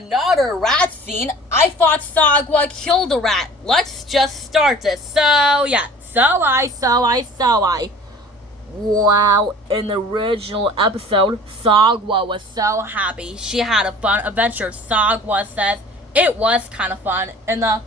another rat scene. I thought Sagwa killed the rat. Let's just start this. So I. Well, in the original episode, Sagwa was so happy. She had a fun adventure. Sagwa says it was kind of fun. In the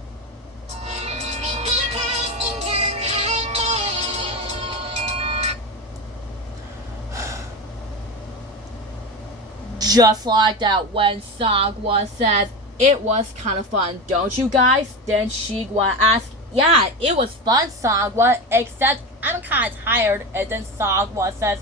just like that, when Sagwa says it was kind of fun, don't you guys? Then Shigwa asks, yeah, it was fun, Sagwa, except I'm kind of tired. And then Sagwa says,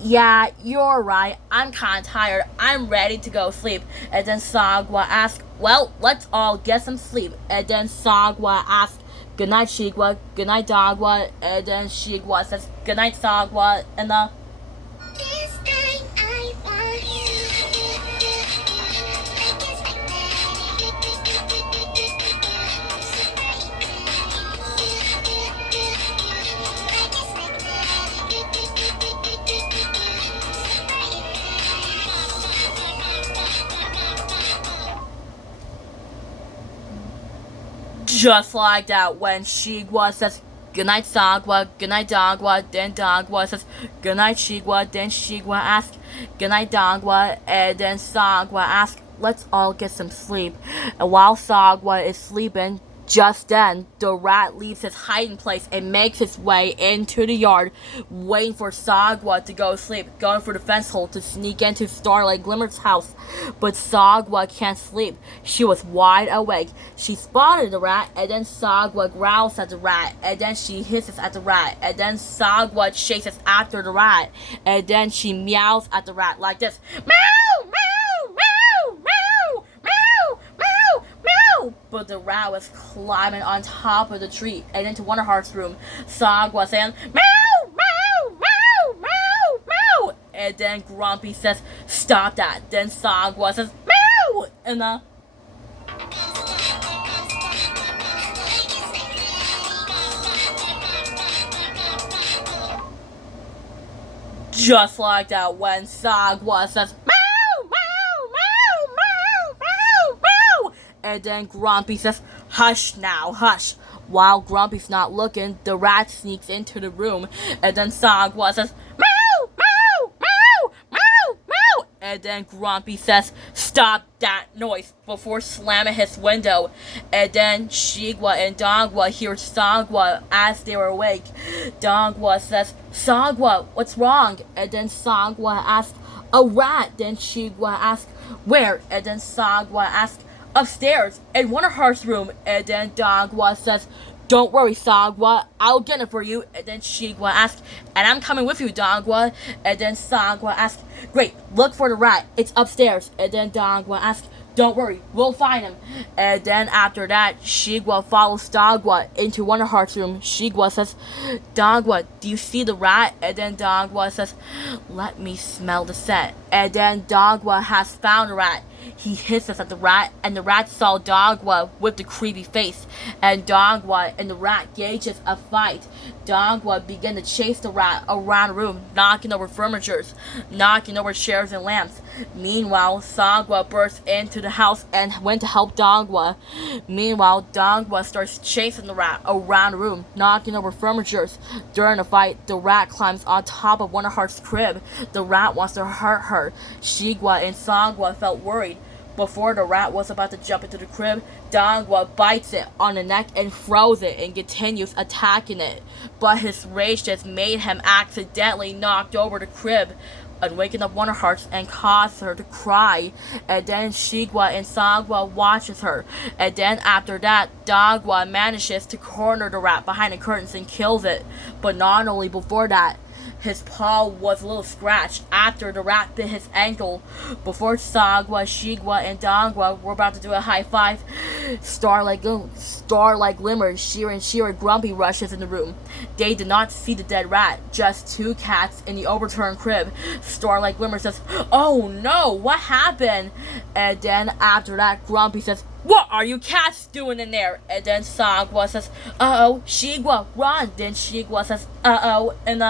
yeah, you're right, I'm kind of tired, I'm ready to go sleep. And then Sagwa asks, well, let's all get some sleep. And then Sagwa asks, good night, Shigwa, good night, Dagwa. And then Shigwa says, good night, Sagwa. And the just like that, when Shigwa says good night, Sagwa, good night, Dagwa. Then Dagwa says good night, Shigwa. Then Shigwa asks good night, Dagwa. And then Sagwa asks, let's all get some sleep. And while Sagwa is sleeping, just then the rat leaves his hiding place and makes his way into the yard, waiting for Sagwa to go to sleep, going for the fence hole to sneak into Starlight Glimmer's house. But Sagwa can't sleep. She was wide awake. She spotted the rat, and then Sagwa growls at the rat, and then she hisses at the rat, and then Sagwa chases after the rat, and then she meows at the rat like this: meow, meow, meow, meow, meow, meow, meow. But the rat was climbing on top of the tree and into Wonderheart's room. Sagwa saying, meow, meow, meow, meow, meow. And then Grumpy says, stop that. Then Sagwa says, meow. And just like that, when Sagwa says, meow, meow, meow, meow, meow, meow. And then Grumpy says, hush now, hush. While Grumpy's not looking, the rat sneaks into the room, and then Sagwa says, meow, meow, meow, meow, meow. And then Grumpy says, stop that noise, before slamming his window. And then Shigwa and Dagwa hear Sagwa as they were awake. Dagwa says, Sagwa, what's wrong? And then Sagwa asks, a rat. Then Shigwa asks, where? And then Sagwa asks, upstairs, in Wonderheart's room. And then Dagwa says, don't worry, Sagwa, I'll get it for you. And then Shigwa asks, and I'm coming with you, Dagwa. And then Sagwa asks, great, look for the rat, it's upstairs. And then Dagwa asks, don't worry, we'll find him. And then after that, Shigwa follows Dagwa into Wonderheart's room. Shigwa says, Dagwa, do you see the rat? And then Dagwa says, let me smell the scent. And then Dagwa has found the rat. He hisses at the rat, and the rat saw Dagwa with the creepy face, and Dagwa and the rat gauges a fight. Dagwa began to chase the rat around the room, knocking over furniture, knocking over chairs and lamps. Meanwhile, Sagwa burst into the house and went to help Dagwa. Meanwhile, Dagwa starts chasing the rat around the room, knocking over furniture. During the fight, the rat climbs on top of Wonderheart's crib. The rat wants to hurt her. Shigwa and Sagwa felt worried. Before the rat was about to jump into the crib, Dagwa bites it on the neck and throws it and continues attacking it. But his rage just made him accidentally knocked over the crib and waking up Wonderheart and caused her to cry. And then Shigwa and Sagwa watches her. And then after that, Dagwa manages to corner the rat behind the curtains and kills it. But not only before that, his paw was a little scratched after the rat bit his ankle. Before Sagwa, Shigwa, and Dagwa were about to do a high five, Starlight Glimmer, Sheer, and Sheer Grumpy rushes in the room. They did not see the dead rat, just two cats in the overturned crib. Starlight Glimmer says, "Oh no, what happened?" And then after that, Grumpy says, "What are you cats doing in there?" And then Sagwa says, "Uh-oh, Shigwa, run." Then Shigwa says, "Uh-oh," and